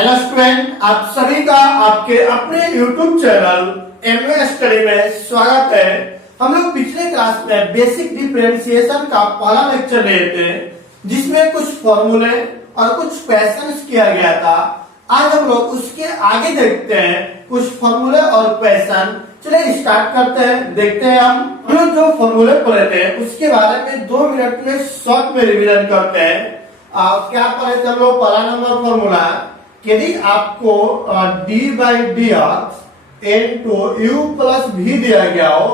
Hello student, आप सभी का आपके अपने YouTube चैनल एमए स्टडी में स्वागत है। हम लोग पिछले क्लास में बेसिक डिफरेंशिएशन का पहला लेक्चर लिए थे, जिसमें कुछ फॉर्मूले और कुछ क्वेश्चंस किया गया था। आज हम लोग उसके आगे देखते हैं कुछ फॉर्मूले और क्वेश्चन। चलिए स्टार्ट करते हैं, देखते हैं हम लोग जो फॉर्मूले पढ़े थे उसके बारे में 2 मिनट में शॉर्ट में रिवीजन करते हैं। क्या पढ़े थे हम लोग? पहला नंबर फॉर्मूला, यदि आपको d by D x into you plus भी दिया गया हो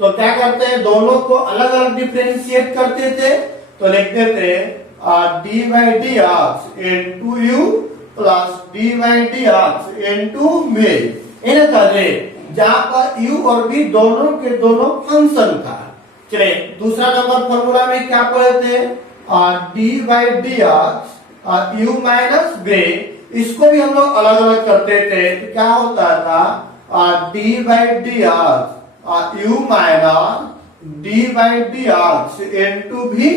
तो क्या करते हैं, दोनों को अलग अलग डिफरेंशिएट करते थे। तो लिखते थे d by D x into you plus d by D x into v। इन तरह जहां पर u और v दोनों के दोनों फंक्शन था। चलिए दूसरा नंबर फॉर्मूला में क्या पढ़े थे, d by D x u minus v। इसको भी हम लोग अलग अलग करते थे तो क्या होता था, d by D X you minus d by D x into v।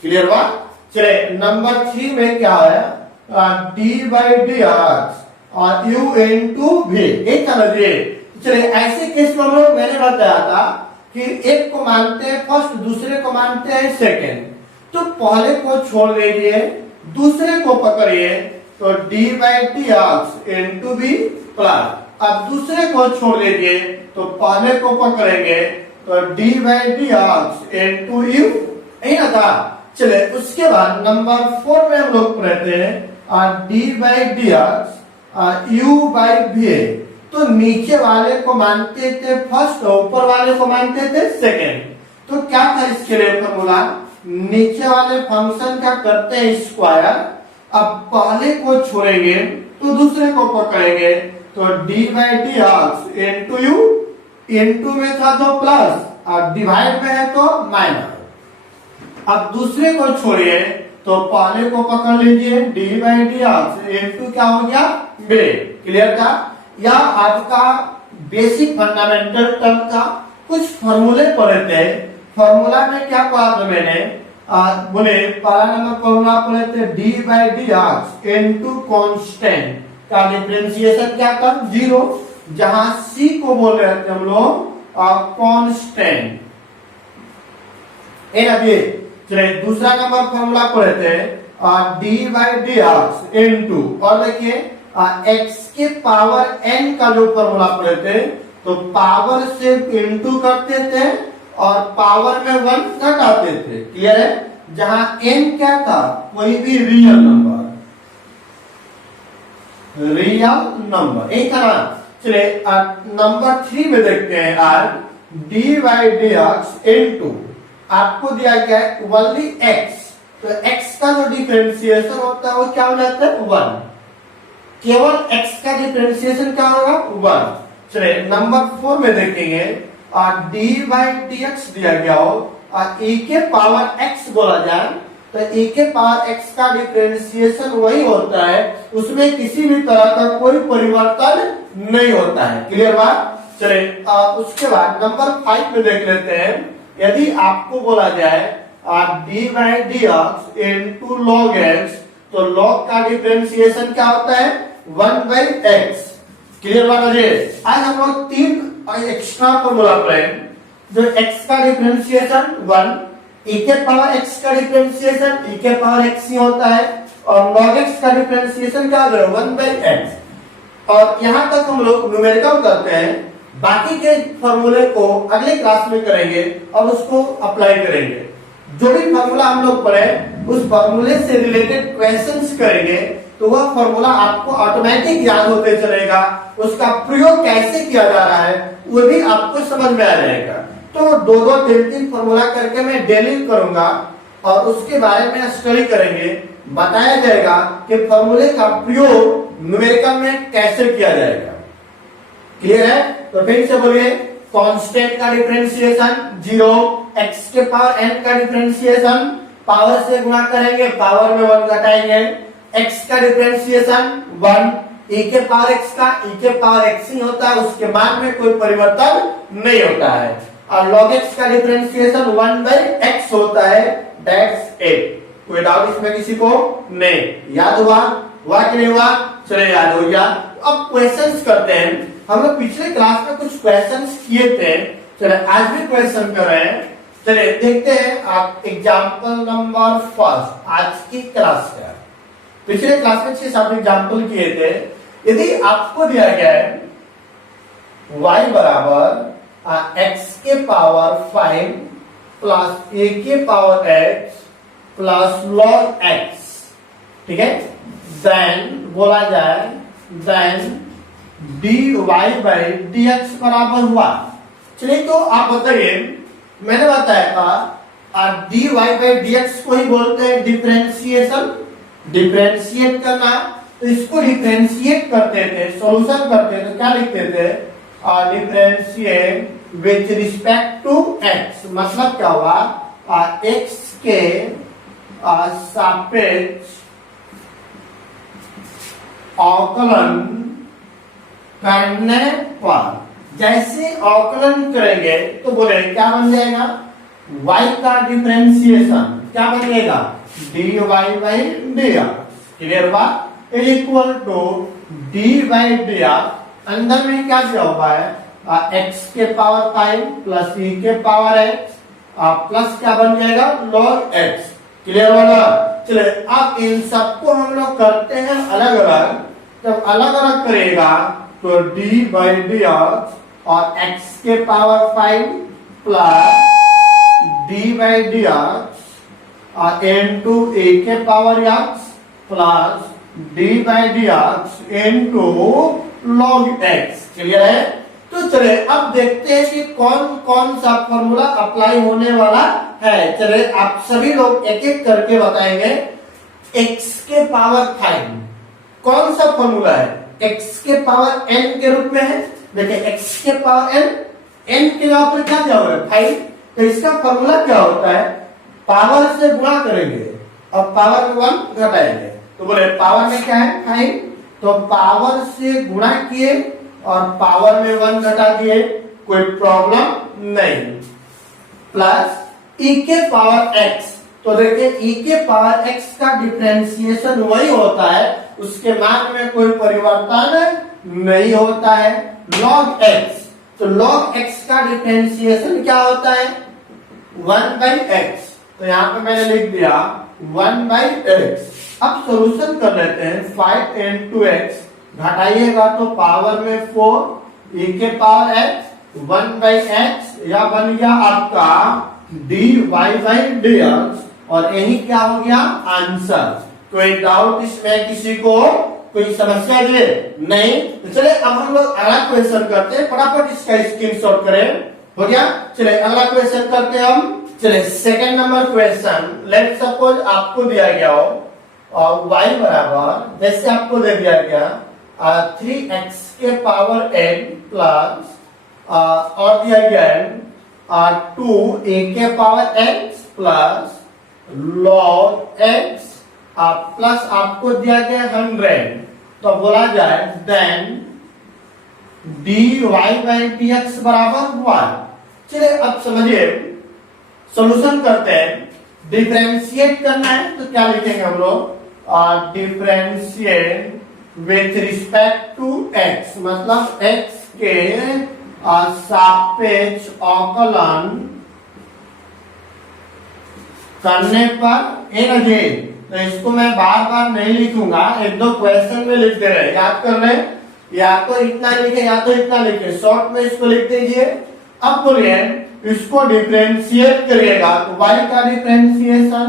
Clear बात? चले नंबर 3 में क्या है, d by D X you into v। एक समझिए। चले ऐसे केस में हम लोग मैंने बताया था कि एक को मानते हैं फर्स्ट, दूसरे को मानते हैं सेकेंड। तो पहले को छोड़ दीजिए, दूसरे को पकड़िए तो d by D x into B plus. अब दूसरे को छोड़ दीजिए तो पहले को पकड़ेंगे तो d by D x into you. यही ना था। चले उसके बाद नंबर 4 में हम लोग पढ़ते हैं d by D X U by V. तो नीचे वाले को मानते थे फर्स्ट, ऊपर वाले को मानते थे सेकेंड। तो क्या था इसके लिए फॉर्मूला, नीचे वाले फंक्शन का करते हैं स्क्वायर। अब पहले को छोड़ेंगे तो दूसरे को पकड़ेंगे तो d by D x into you, into में था तो प्लस और डिवाइड में है तो माइनस। अब दूसरे को छोड़िए तो पहले को पकड़ लीजिए d by D x into क्या हो गया v। क्लियर था? या आपका बेसिक फंडामेंटल टर्म का कुछ फॉर्मूले पढ़े थे। फॉर्मूला में क्या पढ़ा था मैंने, बोले पहला नंबर फॉर्मूला पढ़े थे d by D x into constant का डिफरेंशिएशन क्या था, 0, जहां c को बोल रहे थे हम लोग कांस्टेंट। चलिए दूसरा नंबर फॉर्मूला पढ़े थे d by D x into, और देखिए x के पावर n का जो फॉर्मूला पढ़े थे तो पावर से इनटू करते थे और पावर में 1 घटाते थे। क्लियर है? जहां n क्या था, कोई भी रियल नंबर, एक था ना। चले नंबर 3 में देखते हैं आज d by D x into, आपको दिया गया है ओनली x। तो x का जो डिफरेंशिएशन होता है वो क्या हो जाता है, 1। केवल x का डिफरेंशिएशन क्या होगा, 1। चले नंबर 4 में देखेंगे d बाई डी एक्स दिया गया हो और e के पावर x बोला जाए तो e के पावर x का डिफरेंशिएशन वही होता है, उसमें किसी भी तरह का कोई परिवर्तन नहीं होता है। क्लियर बात? चले उसके बाद नंबर 5 में देख लेते हैं। यदि आपको बोला जाए d by D x into log x, तो log का डिफरेंशिएशन क्या होता है, 1 बाई x। क्लियर बात है? आज हम लोग 3 एक्स्ट्रा फॉर्मूला पढ़े, जो x का डिफरेंशिएशन 1, e के पावर x का डिफरेंशिएशन e के पावर x ही होता है, और log x का डिफरेंशिएशन क्या होता है, 1 बाई x। और यहां तक हम लोग न्यूमेरिकल करते हैं। बाकी के फॉर्मूले को अगले क्लास में करेंगे और उसको अप्लाई करेंगे। जो भी फॉर्मूला हम लोग पढ़े उस फॉर्मूले से रिलेटेड क्वेश्चंस करेंगे तो वह फॉर्मूला आपको ऑटोमेटिक याद होते चलेगा। उसका प्रयोग कैसे किया जा रहा है वो भी आपको समझ में आ जाएगा। तो 2-2, 3-3 फॉर्मूला करके मैं डेली करूंगा और उसके बारे में स्टडी करेंगे। बताया जाएगा कि फॉर्मूले का प्रयोग न्यूमेरिकल में कैसे किया जाएगा। क्लियर है? तो फिर से बोलिए, कांस्टेंट का डिफरेंशिएशन 0, x के पावर n का डिफरेंशिएशन पावर से गुणा करेंगे, पावर में 1 घटाएंगे, x का डिफरेंशिएशन 1, e के पावर x का e के पावर x ही होता है, उसके मान में कोई परिवर्तन नहीं होता है। और log x का डिफरेंशिएशन 1 बाई x होता है। That's it. कोई डाउट इसमें किसी को नहीं? याद हुआ कि नहीं हुआ? चले याद हो गया। अब क्वेश्चंस करते हैं। हम लोग पिछले क्लास में कुछ क्वेश्चंस किए थे, चले आज भी क्वेश्चन कर रहे हैं। चले देखते हैं आप एग्जाम्पल नंबर फर्स्ट आज की क्लास का। पिछले क्लास में 6-7 एग्जाम्पल किए थे। यदि आपको दिया गया है y बराबर x के पावर 5 प्लस a के power x plus log x, ठीक है, देन बोला जाए देन dy बाई dx बराबर हुआ। चलिए तो आप बताइए, मैंने बताया था dy बाई dx को ही बोलते हैं डिफरेंशिएशन, डिफरेंशिएट करना। तो इसको डिफरेंशिएट करते थे, सॉल्यूशन करते थे, क्या लिखते थे, differentiate with respect to x। मतलब क्या हुआ, x के सापेक्ष अवकलन करने पर, जैसे अवकलन करेंगे तो बोले क्या बन जाएगा, y का डिफरेंशिएशन क्या बन जाएगा, dy बाई dx। क्लियर बात, equal to dy by dx। अंदर में क्या दिया हुआ है, x के पावर 5 प्लस e के पावर x प्लस क्या बन जाएगा, log x। क्लियर होगा। चलिए अब इन सबको हम लोग करते हैं अलग अलग। जब अलग अलग करेगा तो dy बाई dx और x के power 5 plus dy by dx और into a के power x plus dy by dx into log x। Clear है। तो चले अब देखते हैं कि कौन कौन सा फॉर्मूला अप्लाई होने वाला है। चले आप सभी लोग एक एक करके बताएंगे। x के पावर 5 कौन सा फॉर्मूला है, x के पावर n के रूप में है। देखिए x के पावर n के ऊपर क्या दिया हुआ है 5, तो इसका फॉर्मूला क्या होता है, पावर से गुणा करेंगे और पावर में 1 घटाएंगे। तो बोले पावर में क्या है 5, तो पावर से गुणा किए और पावर में 1 घटा दिए, कोई प्रॉब्लम नहीं। प्लस e के पावर x, तो देखिए e के पावर x का डिफरेंशिएशन वही होता है, उसके मान में कोई परिवर्तन नहीं होता है। log x, तो log x का डिफरेंशिएशन क्या होता है 1 बाई x। तो यहाँ पे मैंने लिख दिया 1 बाई x। अब सॉल्यूशन कर लेते हैं। 5 into x घटाइएगा तो पावर में 4, e के पावर x 1 बाई x, या बन गया आपका dy बाई dx, और यही क्या हो गया आंसर। कोई डाउट इसमें किसी को, कोई समस्या है नहीं। तो चले अब हम लोग अगला क्वेश्चन करते हैं, फटाफट इसका स्क्रीनशॉट करें। हो गया। चले अगला क्वेश्चन करते हैं हम। चले second number question. Late suppose आपको दिया गया हो और y बराबर, जैसे आपको दे दिया गया 3x के पावर n प्लस और दिया गया है 2a के power x plus log x plus आपको दिया गया 100। तो बोला जाए देन dy बाई dx बराबर 1। चलिए अब समझिए, सॉल्यूशन करते हैं। डिफरेंशिएट करना है तो क्या लिखेंगे हम लोग, differentiate with respect to x, मतलब x के सापेक्ष अवकलन करने पर एक अगेन। तो इसको मैं बार बार नहीं लिखूंगा, एक दो क्वेश्चन में लिख दे रहे, याद कर रहे, या तो इतना लिखे या तो इतना लिखे, शॉर्ट में इसको लिख दीजिए। अब बोलिए इसको डिफरेंशिएट करिएगा तो y का डिफरेंशिएशन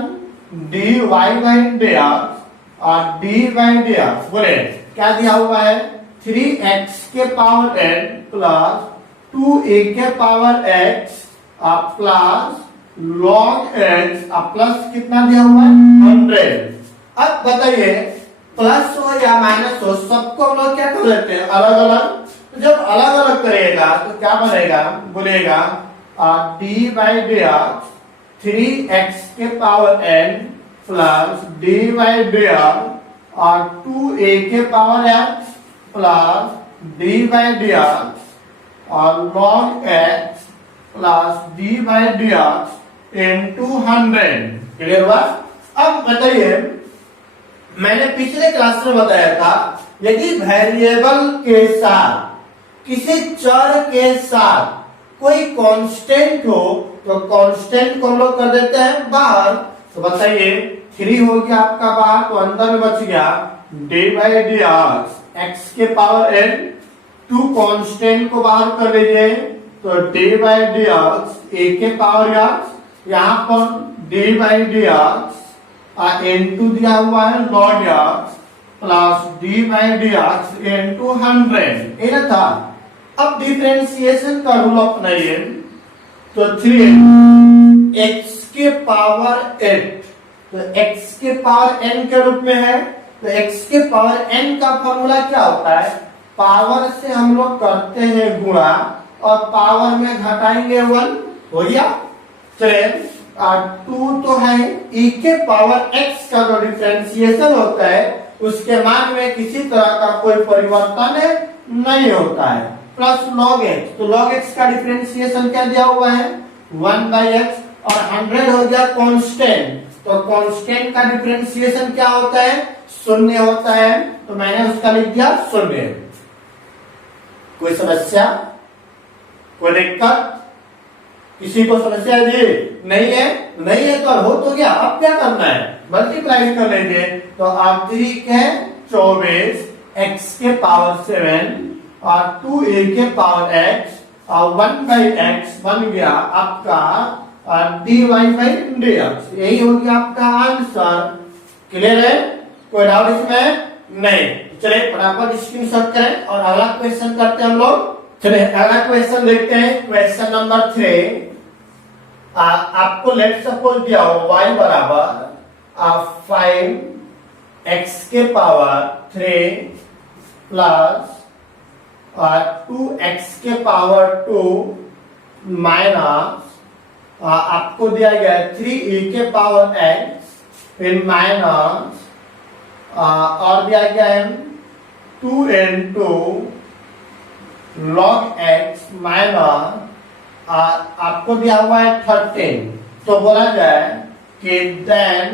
dy बाई dx और d बाई dx। बोले क्या दिया हुआ है 3x के पावर n प्लस 2a के power x plus log x plus कितना दिया हुआ है 100। अब बताइए प्लस हो या माइनस हो, सबको हम लोग क्या कर लेते हैं अलग अलग। तो जब अलग अलग करिएगा तो क्या बनेगा, बोलेगा d बाई dx 3x के power n plus d by dx और 2a के power x plus d by dx और log x plus d by dx into 100। Clear हुआ। अब बताइए, मैंने पिछले क्लास में बताया था यदि वेरिएबल के साथ किसी चर के साथ कोई कांस्टेंट हो तो कांस्टेंट को हम लोग कर देते हैं बाहर। तो बताइए 3 हो गया आपका बाहर, तो अंदर में बच गया डी बाई डी एक्स के पावर n। 2 कांस्टेंट को बाहर कर लीजिए तो डी बाई डी एक्स ए के पावर एक्स, यहाँ पर D by D x n2 दिया हुआ है log x plus d by D x n2 100 ये था। अब डिफरेंशिएशन का रूल अपनाइए तो 3 x के पावर 8, तो x के पावर n के रूप में है। तो x के पावर n का फॉर्मूला क्या होता है, पावर से हम लोग करते हैं गुणा और पावर में घटाएंगे 1 हो गया। चलिए 2 तो है e के पावर x का जो डिफरेंशिएशन होता है उसके मान में किसी तरह का कोई परिवर्तन नहीं होता है, प्लस log x। तो log x का डिफरेंशिएशन क्या दिया हुआ है 1 बाई एक्स, और 100 हो गया कांस्टेंट। तो कांस्टेंट का डिफरेंशिएशन क्या होता है, शून्य होता है, तो मैंने उसका लिख दिया शून्य। कोई समस्या, कोई दिक्कत, किसी को समस्या जी नहीं है? नहीं है तो हो तो गया, अब क्या करना है, मल्टीप्लाई कर लेंगे। तो आप 3 है 24 x के पावर 7 और 2a के पावर x और 1 बाई एक्स बन गया आपका dy बाई dx। यही हो गया आपका आंसर। क्लियर है, कोई डाउट इसमें नहीं? चलिए फटाफट स्क्रीनशॉट करें और अगला क्वेश्चन करते हैं हम लोग। चलिए अगला क्वेश्चन देखते हैं, क्वेश्चन नंबर 3। आपको लेट सपोज दिया हो y बराबर 5x के पावर 3 प्लस 2x के पावर 2 माइनस आपको दिया गया है 3e के पावर x, फिर माइनस और दिया गया है 2n2 log x माइनस आपको दिया हुआ है 13। तो बोला जाए कि देन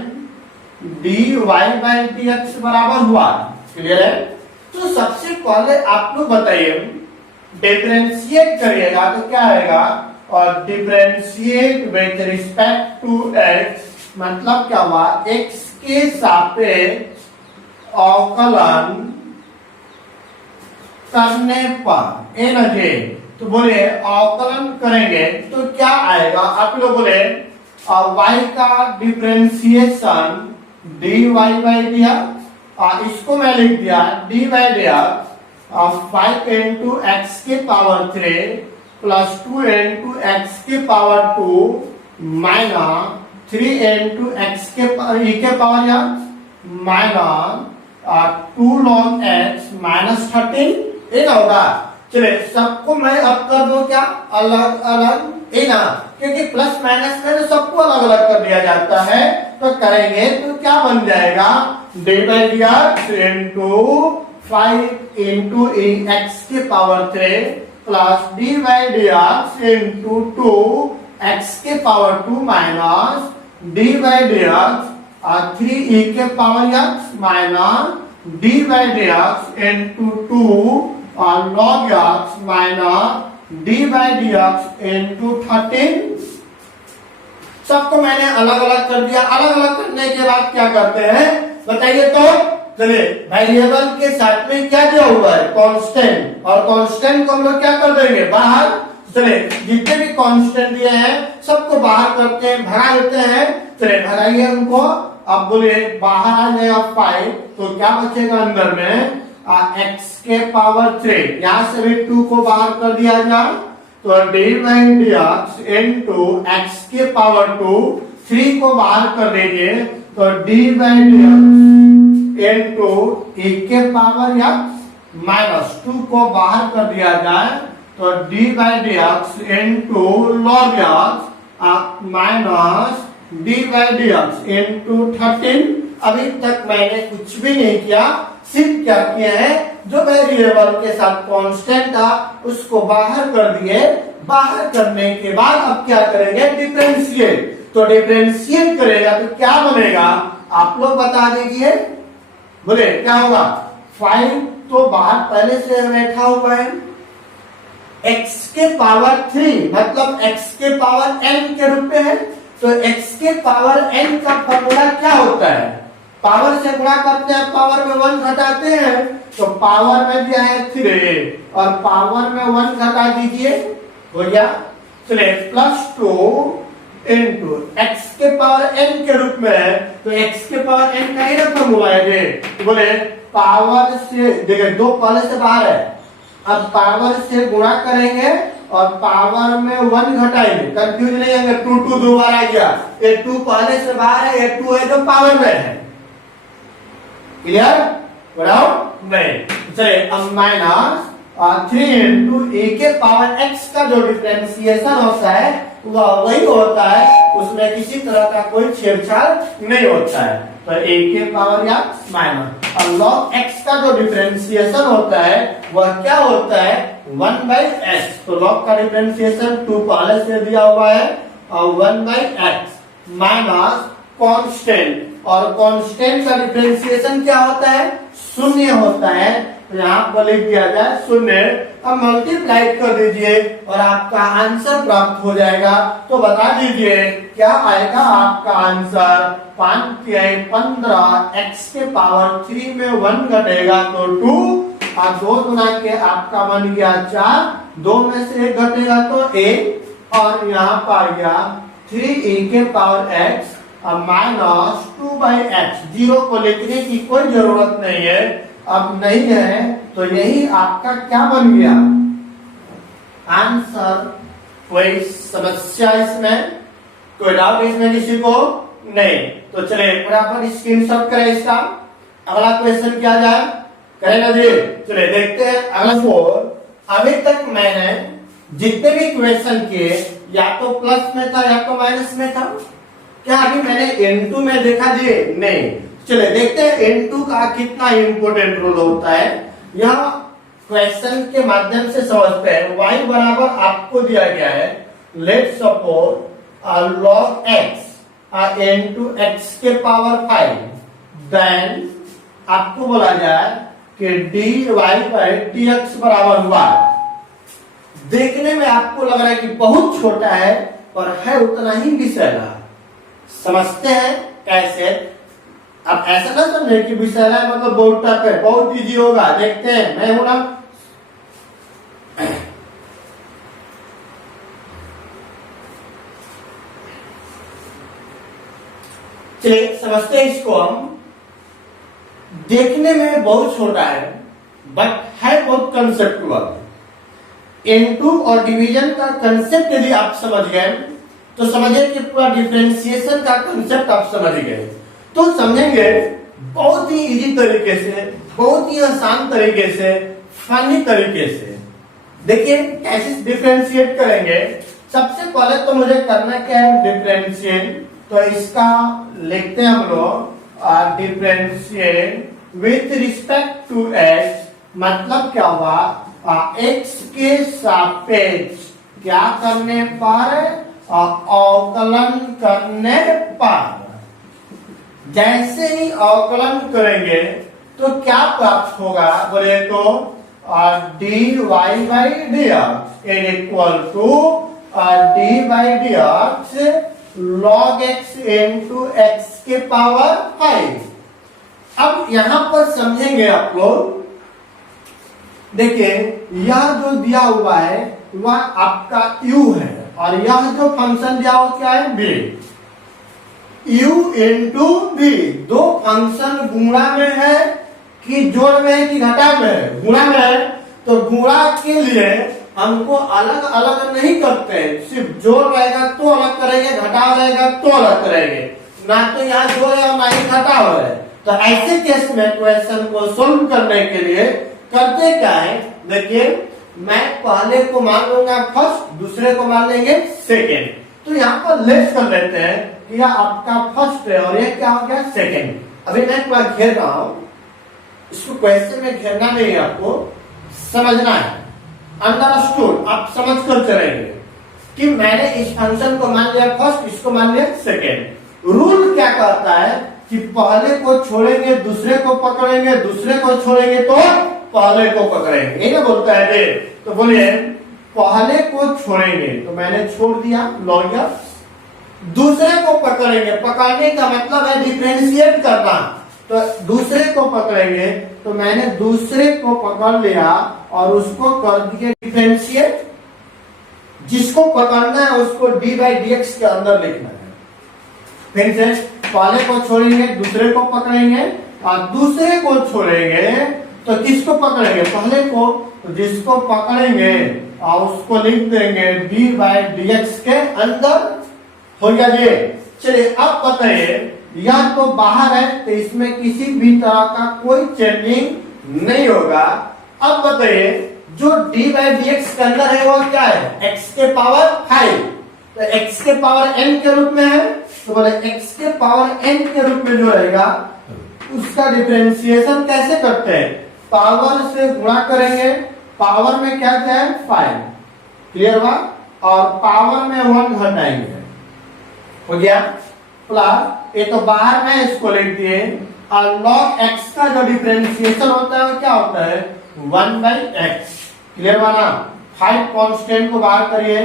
dy बाई dx बराबर हुआ। क्लियर है? तो सबसे पहले आप लोग बताइए डिफरेंशिएट करिएगा तो क्या आएगा, और differentiate with respect to x मतलब क्या हुआ, x के सापेक्ष अवकलन करने पर एनर्जी। तो बोले अवकलन करेंगे तो क्या आएगा, आप लोग बोले y का डिफरेंशिएशन dy बाई dx, इसको मैं लिख दिया dy by dx 5 into x के पावर 3 प्लस 2 into x के पावर 2 माइनस 3 into x के power x minus 2 log x minus 13 ये ना होगा। चलिए सबको मैं अब कर दो क्या अलग अलग, ये ना, क्योंकि प्लस माइनस में तो सबको अलग अलग कर दिया जाता है। तो करेंगे तो क्या बन जाएगा, d by D x into 5 into x के power 3 plus d by D x into 2 x के power 2 minus d by D x 3 के power x minus d by D x into 2 और log x minus d by D x into 13। सबको मैंने अलग अलग कर दिया। अलग अलग करने के बाद क्या करते हैं बताइए तो। चलिए वेरिएबल के साथ में क्या दिया हुआ है, कांस्टेंट, और कांस्टेंट को हम लोग क्या कर देंगे बाहर। चलिए जितने भी कांस्टेंट दिए हैं सबको बाहर करते हैं, भगा देते हैं। चलिए भगाइए उनको। अब बोले बाहर आ जाएगा 5, तो क्या बचेगा अंदर में x के पावर 3, यहां से भी 2 को बाहर कर दिया जाए तो d by D x into x के पावर 2, 3 को बाहर कर दीजिए तो d by D x into e के पावर x माइनस 2 को बाहर कर दिया जाए तो d by D x into log x minus d by D x into 13। अभी तक मैंने कुछ भी नहीं किया, सिर्फ क्या किया है, जो वेरिएबल के साथ कांस्टेंट था उसको बाहर कर दिए। बाहर करने के बाद अब क्या करेंगे, डिफरेंशिएट। तो डिफरेंशिएट करेगा तो क्या बनेगा आप लोग बता दीजिए। बोले क्या होगा, 5 तो बाहर पहले से बैठा हुआ है x के पावर 3 मतलब x के पावर n के रूप में है। तो x के पावर n का फॉर्मूला क्या होता है? पावर से गुणा करते हैं, पावर में 1 घटाते हैं, तो पावर में दिया है 3 और पावर में 1 घटा दीजिए, हो गया। चलिए +2 इंटू x के पावर n के रूप में है, तो x के पावर n का ही ना फॉर्मूला है ये। तो बोले पावर से, देखिए 2 पहले से बाहर है, अब पावर से गुणा करेंगे और पावर में 1 घटाएंगे, कंफ्यूज नहीं होंगे। 2 2 बार आ गया, ये 2 पहले से बाहर है, ये 2 है जो पावर में है। क्लियर? बढ़ाओ नहीं। चलिए अब माइनस 3 इंटू ए के पावर x का जो डिफरेंशिएशन होता है वह वही होता है, उसमें किसी तरह का कोई छेड़छाड़ नहीं होता है। तो a के पावर या माइनस, और log x का जो डिफरेंशिएशन होता है वह क्या होता है? 1/x। तो log का डिफरेंशिएशन 2 पहले से दिया हुआ है और 1/x माइनस कांस्टेंट, और कांस्टेंट का डिफरेंशिएशन क्या होता है? 0 होता है। तो यहाँ पर लिख दिया जाए 0, अब मल्टीप्लाई कर दीजिए और आपका आंसर प्राप्त हो जाएगा। तो बता दीजिए क्या आएगा आपका आंसर? 5 × 15, x के पावर 3 में 1 घटेगा तो 2, और 2 गुना के आपका बन गया 4, 2 में से 1 घटेगा तो 1, और यहाँ पर गया 3e के पावर x माइनस 2/x। 0 को लिखने की कोई जरूरत नहीं है, अब नहीं है तो यही आपका क्या बन गया? आंसर। कोई समस्या इसमें? कोई डाउट इसमें किसी को? नहीं। तो चले बराबर स्क्रीनशॉट करें इसका। अगला क्वेश्चन क्या जाए करेगा जी? चले देखते हैं अगला 4। अभी तक मैंने जितने भी क्वेश्चन किए या तो प्लस में था या तो माइनस में था। क्या अभी मैंने N2 में देखा जी? नहीं। चले देखते हैं N2 का कितना इंपोर्टेंट रोल होता है। यह क्वेश्चन के माध्यम से समझते हैं। y बराबर आपको दिया गया है, let suppose log x into x के पावर 5, देन आपको बोला जाए कि dy/dx बराबर y। देखने में आपको लग रहा है कि बहुत छोटा है, पर है उतना ही विषैला। समझते हैं कैसे? अब ऐसा ना समझे कि विषैला मतलब बहुत टफ है, बहुत इजी होगा। देखते हैं, मैं हूं ना। चलिए समझते हैं इसको हम। देखने में बहुत छोटा है बट है बहुत कंसेप्चुअल। N2 और डिवीजन का कंसेप्ट यदि आप समझ गए तो समझिए कि पूरा डिफरेंशिएशन का कंसेप्ट आप समझ गए। तो समझेंगे बहुत ही इजी तरीके से, बहुत ही आसान तरीके से, फनी तरीके से। देखिए कैसे डिफरेंशिएट करेंगे। सबसे पहले तो मुझे करना क्या है? डिफरेंशिएट। तो इसका लिखते हैं हम लोग differentiate with respect to x। मतलब क्या हुआ? x के सापेक्ष क्या करने पर? अवकलन करने पर। जैसे ही अवकलन करेंगे तो क्या प्राप्त होगा? बोले तो dy/dx equal to d/dx log x into x के पावर 5। अब यहां पर समझेंगे आप लोग। देखिए यह जो दिया हुआ है वह आपका u है, और यह जो फंक्शन दिया हुआ क्या है? b। u into b। दो फंक्शन गुणा में है कि जोड़ में है कि घटा में है? गुणा में है। तो गुणा के लिए हमको अलग अलग नहीं करते हैं, सिर्फ जोड़ रहेगा तो अलग करेंगे, घटाव रहेगा तो अलग करेंगे, ना तो यहाँ जोड़ है और ना ही घटाव है। तो ऐसे केस में क्वेश्चन को सोल्व करने के लिए करते क्या है? देखिए मैं पहले को मान लूंगा फर्स्ट, दूसरे को मान लेंगे सेकेंड। तो यहाँ पर लेस कर लेते हैं कि यह आपका फर्स्ट है और ये क्या हो गया? सेकेंड। अभी मैं पूरा घेर रहा हूं, इसको क्वेश्चन में घेरना नहीं है, आपको समझना है। अंडरस्टूड? आप समझ कर चलेंगे कि मैंने इस फंक्शन को मान लिया फर्स्ट, इसको मान लिया सेकेंड। रूल क्या कहता है कि पहले को छोड़ेंगे दूसरे को पकड़ेंगे, दूसरे को छोड़ेंगे तो पहले को पकड़ेंगे, ये बोलता है दे। तो बोलिए पहले को छोड़ेंगे, तो मैंने छोड़ दिया लॉगिया। दूसरे को पकड़ेंगे, पकड़ने का मतलब है डिफरेंशिएट करना, तो दूसरे को पकड़ेंगे, तो मैंने दूसरे को पकड़ लिया और उसको कर दिया डिफरेंशिएट। जिसको पकड़ना है उसको डी बाई डी एक्स के अंदर लिखना है। फिर से पहले को छोड़ेंगे, दूसरे को पकड़ेंगे और दूसरे को छोड़ेंगे, तो किसको पकड़ेंगे? पहले को। तो जिसको पकड़ेंगे और उसको लिख देंगे डी बाई डी एक्स के अंदर। हो गया ये। चलिए अब बताइए, यह तो बाहर है तो इसमें किसी भी तरह का कोई चेंजिंग नहीं होगा। अब बताइए जो डी बाई डी एक्स के अंदर है वो क्या है? एक्स के पावर 5, तो एक्स के पावर एन के रूप में है, तो बोले एक्स के पावर एन के रूप में जो रहेगा उसका डिफरेंशिएशन कैसे करते हैं? पावर से गुणा करेंगे, पावर में क्या क्या है? 5, क्लियर हुआ, और पावर में 1 घटाएंगे, हो गया प्लस, ये तो बाहर में इसको लिख दिए, और log x का जो डिफरेंशिएशन होता है वो क्या होता है? 1 बाई एक्स, क्लियर हुआ ना। 5 कांस्टेंट को बाहर करिए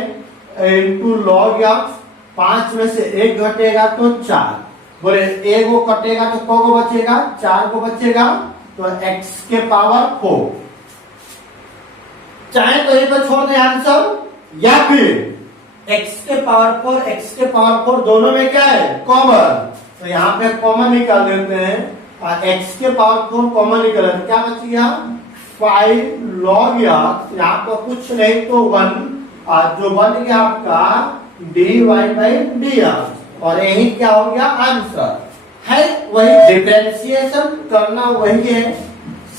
इनटू log x, 5 में से 1 घटेगा तो 4, बोले 1 को कटेगा तो को बचेगा? 4 को बचेगा, तो x के पावर 4। चाहे तो ये पर छोड़ दे आंसर, या फिर x के पावर 4 x के पावर 4 दोनों में क्या है? कॉमन, तो यहाँ पे कॉमन निकाल देते हैं, और x के पावर 4 कॉमन निकाले तो क्या बच गया? 5 log x, यहाँ पर कुछ नहीं तो 1, और जो बन गया आपका dy बाई डी, और यही क्या हो गया? आंसर है। वही डिफरेंशिएशन करना वही है,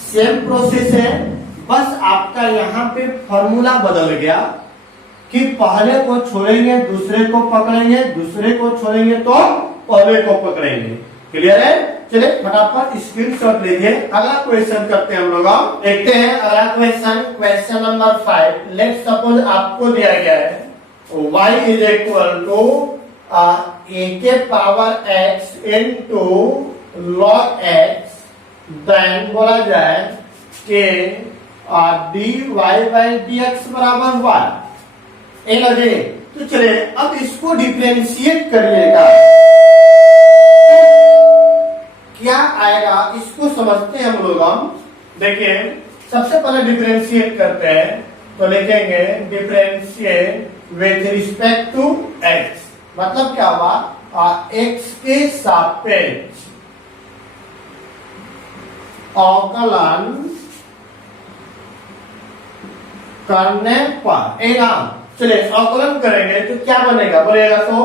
सेम प्रोसेस है, बस आपका यहाँ पे फॉर्मूला बदल गया कि पहले को छोड़ेंगे दूसरे को पकड़ेंगे, दूसरे को छोड़ेंगे तो पहले को पकड़ेंगे। क्लियर है? चलिए फटाफट स्क्रीनशॉट लीजिए, अगला क्वेश्चन करते हैं हम लोग। देखते हैं अगला question, question number 5। Let suppose आपको दिया गया है y is equal to a के power x into log x, then बोला जाए कि dy बाई dx बराबर 1। एनर्जी, तो चलिए अब इसको डिफरेंशिएट करिएगा, क्या आएगा इसको समझते हैं हम लोग। हम देखिए सबसे पहले डिफरेंशिएट करते हैं, तो लिखेंगे differentiate with respect to x, मतलब क्या हुआ? x के सापेक्ष अवकलन करने पर, एक चलिए अवकलन करेंगे तो क्या बनेगा? बोलेगा तो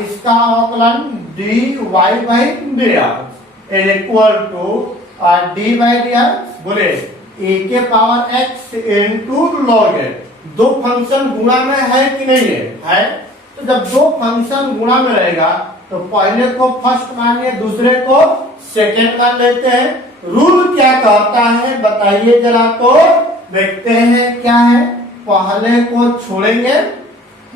इसका अवकलन dy by dx is equal to D by dx, बोले a के power x into log x। दो फंक्शन गुणा में है कि नहीं है? तो जब दो फंक्शन गुणा में रहेगा तो पहले को फर्स्ट मानिए, दूसरे को सेकेंड मान लेते हैं। रूल क्या कहता है बताइए जरा, तो देखते हैं क्या है। पहले को छोड़ेंगे,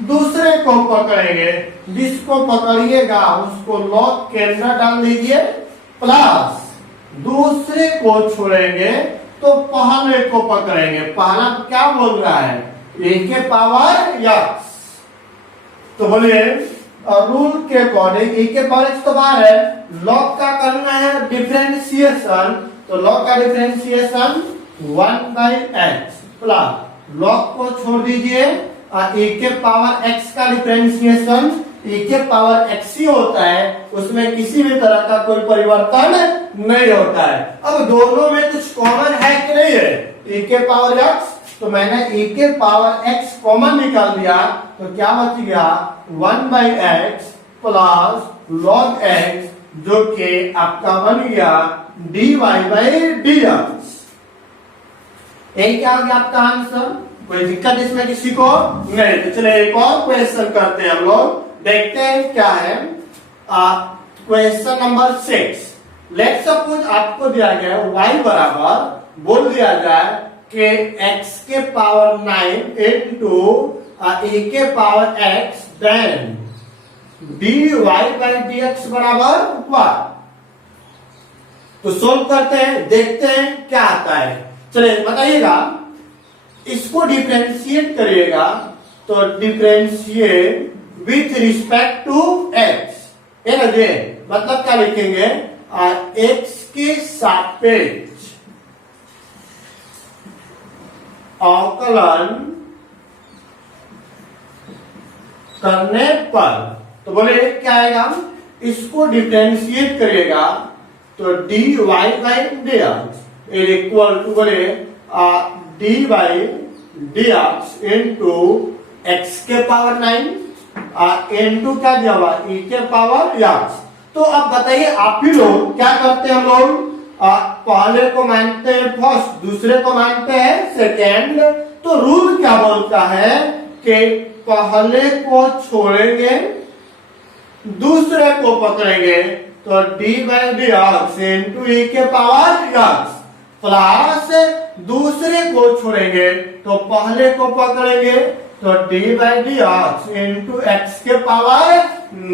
दूसरे को पकड़ेंगे, जिसको पकड़िएगा उसको लॉग के अंदर डाल दीजिए, प्लस दूसरे को छोड़ेंगे तो पहले को पकड़ेंगे। पहला क्या बोल रहा है? a के पावर x, तो बोलिए रूल के अकॉर्डिंग a के पावर x तो बाहर है, लॉग का करना है डिफरेंशिएशन, तो लॉग का differentiation 1 by x plus log को छोड़ दीजिए, a के पावर x का डिफरेंशिएशन a के पावर x ही होता है, उसमें किसी भी तरह का कोई परिवर्तन नहीं होता है। अब दोनों में कुछ कॉमन है कि नहीं है? a के पावर x, तो मैंने a के पावर x कॉमन निकाल दिया, तो क्या बच गया? 1 by x plus log x, जो कि आपका बन गया dy बाई dx। यही क्या हो गया आपका आंसर? कोई दिक्कत इसमें किसी को नहीं? तो चलिए एक और क्वेश्चन करते हैं हम लोग, देखते हैं क्या है। Question number 6। लेट सपोज आपको दिया गया y बराबर बोल दिया जाए कि x के पावर 9 इनटू a के power x, then dy by dx बराबर 1। तो सोल्व करते हैं, देखते हैं क्या आता है। चलिए बताइएगा, इसको डिफरेंशिएट करिएगा तो differentiate with respect to X, है ना जी। मतलब क्या लिखेंगे, एक्स के सापेक्ष अवकलन करने पर, तो बोले क्या आएगा, इसको डिफरेंशिएट करिएगा तो dy by dx is equal to बोले d by dx into x के पावर 9 इंटू क्या दिया हुआ e के पावर x। तो अब बताइए आप ही लोग क्या करते हैं, हम लोग पहले को मानते हैं फर्स्ट, दूसरे को मानते हैं सेकेंड। तो रूल क्या बोलता है कि पहले को छोड़ेंगे दूसरे को पकड़ेंगे, तो d by D x into e के पावर एक्स प्लस दूसरे को छोड़ेंगे तो पहले को पकड़ेंगे तो d by D x into x के पावर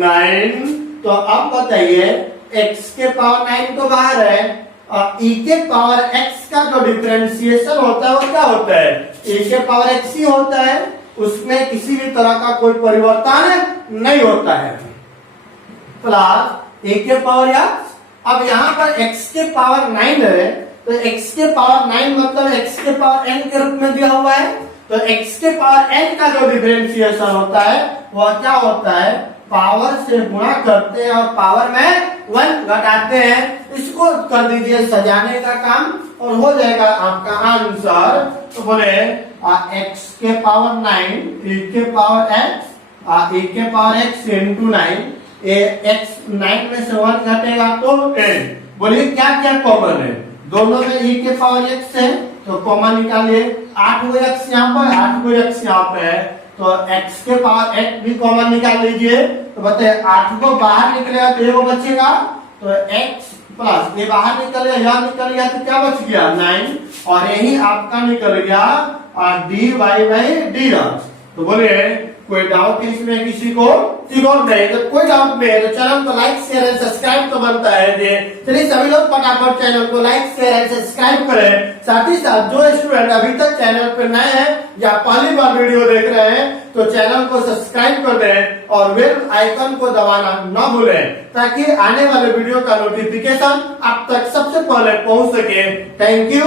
9। तो अब बताइए एक्स के पावर 9 तो बाहर है, ई के पावर एक्स का जो डिफरेंशिएशन होता है वो क्या होता है, ई के पावर एक्स ही होता है, उसमें किसी भी तरह का कोई परिवर्तन नहीं होता है, प्लस ए के पावर एक्स। अब यहाँ पर x के पावर 9 है, तो x के पावर 9 मतलब x के पावर n के रूप में दिया हुआ है, तो x के पावर n का जो डिफरेंशिएशन होता है वह क्या होता है, पावर से गुणा करते हैं और पावर में 1 घटाते हैं। इसको कर दीजिए सजाने का काम और हो जाएगा आपका आंसर। तो बोले x के पावर 9 e के पावर x, e के पावर x इंटू 9, x 9 में से 1 घटेगा तो 10। बोलिए क्या क्या कॉमन है, दोनों में e के पावर x है तो कॉमन निकालिए, 8 को x यहाँ पर 8 को x यहाँ पे है, तो x के पावर x भी कॉमन निकाल लीजिए। तो बताइए 8 को बाहर निकलेगा तो ये बचेगा, तो x प्लस ये बाहर निकल गया, यह निकल गया तो क्या बच गया 9, और यही आपका निकल गया dy बाई dx। तो बोलिए कोई डाउट इसमें किसी को, ठीक और नहीं तो कोई डाउट नहीं है तो चैनल को लाइक शेयर एंड सब्सक्राइब तो बनता है। चलिए सभी लोग फटाफट चैनल को लाइक शेयर एंड सब्सक्राइब करें। साथ ही साथ जो स्टूडेंट अभी तक चैनल पर नए हैं या पहली बार वीडियो देख रहे हैं तो चैनल को सब्सक्राइब कर दें और बेल आइकन को दबाना न भूलें ताकि आने वाले वीडियो का नोटिफिकेशन आप तक सबसे पहले पहुंच सके। Thank you.